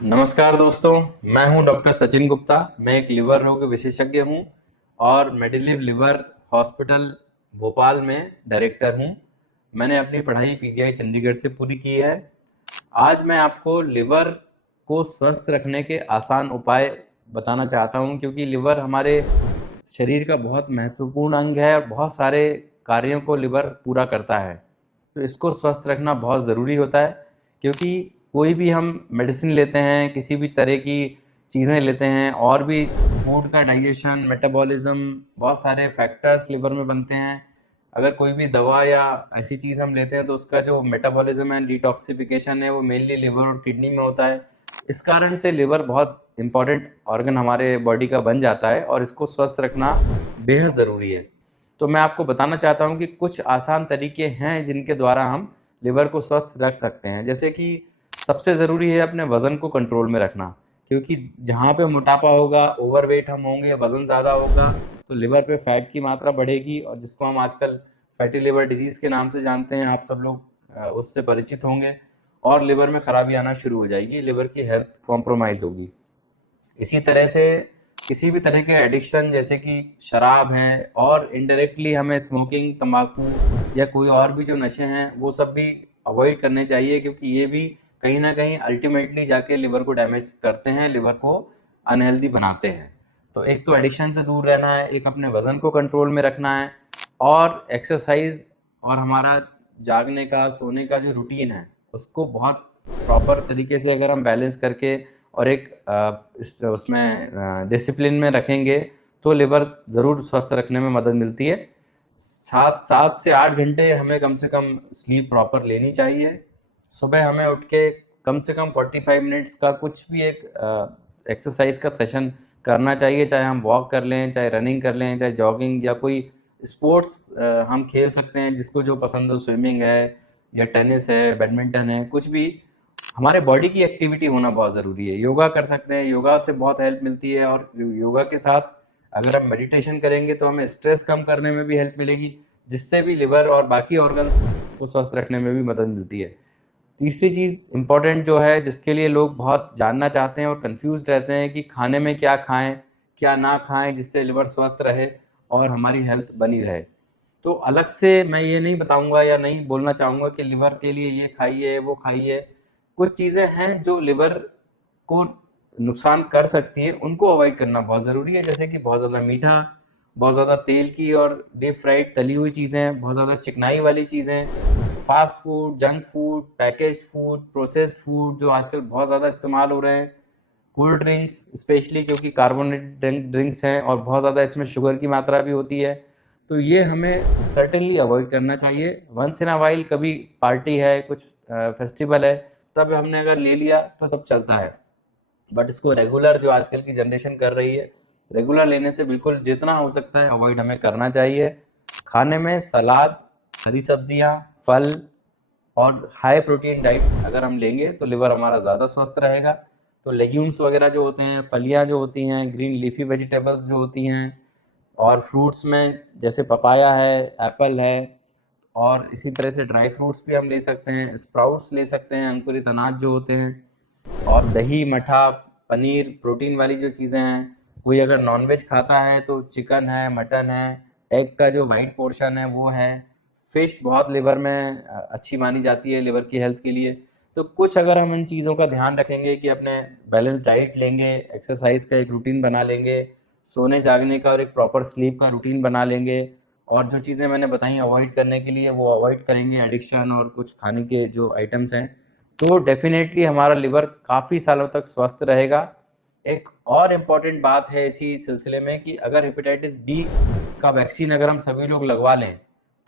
नमस्कार दोस्तों। मैं हूं डॉक्टर सचिन गुप्ता। मैं एक लिवर रोग विशेषज्ञ हूं और मेडिलिव लिवर हॉस्पिटल भोपाल में डायरेक्टर हूं। मैंने अपनी पढ़ाई पीजीआई चंडीगढ़ से पूरी की है। आज मैं आपको लिवर को स्वस्थ रखने के आसान उपाय बताना चाहता हूं, क्योंकि लिवर हमारे शरीर का बहुत महत्वपूर्ण अंग है और बहुत सारे कार्यों को लिवर पूरा करता है। तो इसको स्वस्थ रखना बहुत ज़रूरी होता है, क्योंकि कोई भी हम मेडिसिन लेते हैं, किसी भी तरह की चीज़ें लेते हैं, और भी फूड का डाइजेशन, मेटाबॉलिज्म, बहुत सारे फैक्टर्स लिवर में बनते हैं। अगर कोई भी दवा या ऐसी चीज़ हम लेते हैं तो उसका जो मेटाबॉलिज्म एंड डिटॉक्सिफिकेशन है वो मेनली लिवर और किडनी में होता है। इस कारण से लिवर बहुत इंपॉर्टेंट ऑर्गन हमारे बॉडी का बन जाता है और इसको स्वस्थ रखना बेहद ज़रूरी है। तो मैं आपको बताना चाहता हूँ कि कुछ आसान तरीके हैं जिनके द्वारा हम लिवर को स्वस्थ रख सकते हैं। जैसे कि सबसे ज़रूरी है अपने वज़न को कंट्रोल में रखना, क्योंकि जहाँ पे मोटापा होगा, ओवरवेट हम होंगे, वज़न ज़्यादा होगा, तो लिवर पे फैट की मात्रा बढ़ेगी, और जिसको हम आजकल फैटी लिवर डिजीज़ के नाम से जानते हैं। आप सब लोग उससे परिचित होंगे, और लिवर में खराबी आना शुरू हो जाएगी, लिवर की हेल्थ कॉम्प्रोमाइज़ होगी। इसी तरह से किसी भी तरह के एडिक्शन जैसे कि शराब है, और इनडायरेक्टली हमें स्मोकिंग, तंबाकू या कोई और भी जो नशे हैं वो सब भी अवॉइड करने चाहिए, क्योंकि ये भी कहीं ना कहीं अल्टीमेटली जाके लिवर को डैमेज करते हैं, लिवर को अनहेल्दी बनाते हैं। तो एक तो एडिक्शन से दूर रहना है, एक अपने वज़न को कंट्रोल में रखना है, और एक्सरसाइज और हमारा जागने का, सोने का जो रूटीन है उसको बहुत प्रॉपर तरीके से अगर हम बैलेंस करके और एक उसमें डिसिप्लिन में रखेंगे तो लिवर ज़रूर स्वस्थ रखने में मदद मिलती है। 7 से 8 घंटे हमें कम से कम स्लीप प्रॉपर लेनी चाहिए। सुबह हमें उठ के कम से कम 45 मिनट्स का कुछ भी एक एक्सरसाइज का सेशन करना चाहिए, चाहे हम वॉक कर लें, चाहे रनिंग कर लें, चाहे जॉगिंग, या कोई स्पोर्ट्स हम खेल सकते हैं जिसको जो पसंद हो, स्विमिंग है या टेनिस है, बैडमिंटन है, कुछ भी। हमारे बॉडी की एक्टिविटी होना बहुत ज़रूरी है। योगा कर सकते हैं, योगा से बहुत हेल्प मिलती है, और योगा के साथ अगर हम मेडिटेशन करेंगे तो हमें स्ट्रेस कम करने में भी हेल्प मिलेगी, जिससे भी लिवर और बाकी ऑर्गन्स को स्वस्थ रखने में भी मदद मिलती है। तीसरी चीज़ इम्पॉर्टेंट जो है, जिसके लिए लोग बहुत जानना चाहते हैं और कंफ्यूज रहते हैं कि खाने में क्या खाएं, क्या ना खाएं, जिससे लिवर स्वस्थ रहे और हमारी हेल्थ बनी रहे। तो अलग से मैं ये नहीं बताऊंगा या नहीं बोलना चाहूँगा कि लिवर के लिए ये खाइए, वो खाइए। कुछ चीज़ें हैं जो लिवर को नुकसान कर सकती है, उनको अवॉइड करना बहुत ज़रूरी है। जैसे कि बहुत ज़्यादा मीठा, बहुत ज़्यादा तेल की और डीप फ्राइड तली हुई चीज़ें, बहुत ज़्यादा चिकनाई वाली चीज़ें, fast food, junk food, packaged food, processed food जो आजकल बहुत ज़्यादा इस्तेमाल हो रहे हैं, कोल्ड ड्रिंक्स स्पेशली, क्योंकि कार्बोनेटेड ड्रिंक्स हैं और बहुत ज़्यादा इसमें शुगर की मात्रा भी होती है। तो ये हमें सर्टेनली अवॉइड करना चाहिए। वंस इन अ वाइल कभी पार्टी है, कुछ फेस्टिवल है, तब हमने अगर ले लिया तो तब चलता है, बट इसको रेगुलर जो आजकल की जनरेशन कर रही है, रेगुलर लेने से बिल्कुल जितना हो सकता है अवॉइड हमें करना चाहिए। खाने में सलाद, हरी सब्जियां, फल और हाई प्रोटीन डाइट अगर हम लेंगे तो लिवर हमारा ज़्यादा स्वस्थ रहेगा। तो लेग्यूम्स वगैरह जो होते हैं, फलियां जो होती हैं, ग्रीन लीफी वेजिटेबल्स जो होती हैं, और फ्रूट्स में जैसे पपाया है, एप्पल है, और इसी तरह से ड्राई फ्रूट्स भी हम ले सकते हैं, स्प्राउट्स ले सकते हैं, अंकुरित अनाज जो होते हैं, और दही, मठा, पनीर, प्रोटीन वाली जो चीज़ें हैं। कोई अगर नॉनवेज खाता है तो चिकन है, मटन है, एग का जो वाइट पोर्शन है वो है। फिश बहुत लिवर में अच्छी मानी जाती है लिवर की हेल्थ के लिए। तो कुछ अगर हम इन चीज़ों का ध्यान रखेंगे कि अपने बैलेंस डाइट लेंगे, एक्सरसाइज का एक रूटीन बना लेंगे, सोने जागने का और एक प्रॉपर स्लीप का रूटीन बना लेंगे, और जो चीज़ें मैंने बताई अवॉइड करने के लिए वो अवॉइड करेंगे, एडिक्शन और कुछ खाने के जो आइटम्स हैं, तो डेफिनेटली हमारा लिवर काफ़ी सालों तक स्वस्थ रहेगा। एक और इम्पॉर्टेंट बात है इसी सिलसिले में कि अगर हेपेटाइटिस बी का वैक्सीन अगर हम सभी लोग लगवा लें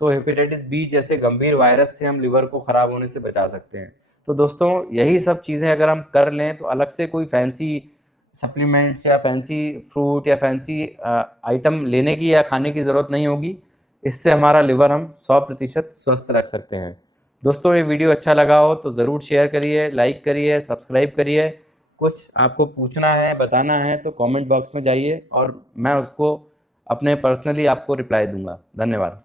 तो हेपेटाइटिस बी जैसे गंभीर वायरस से हम लिवर को ख़राब होने से बचा सकते हैं। तो दोस्तों, यही सब चीज़ें अगर हम कर लें तो अलग से कोई फैंसी सप्लीमेंट्स या फैंसी फ्रूट या फैंसी आइटम लेने की या खाने की ज़रूरत नहीं होगी। इससे हमारा लिवर हम 100% स्वस्थ रख सकते हैं। दोस्तों, ये वीडियो अच्छा लगा हो तो ज़रूर शेयर करिए, लाइक करिए, सब्सक्राइब करिए। कुछ आपको पूछना है, बताना है तो कमेंट बॉक्स में जाइए और मैं उसको अपने पर्सनली आपको रिप्लाई दूंगा। धन्यवाद।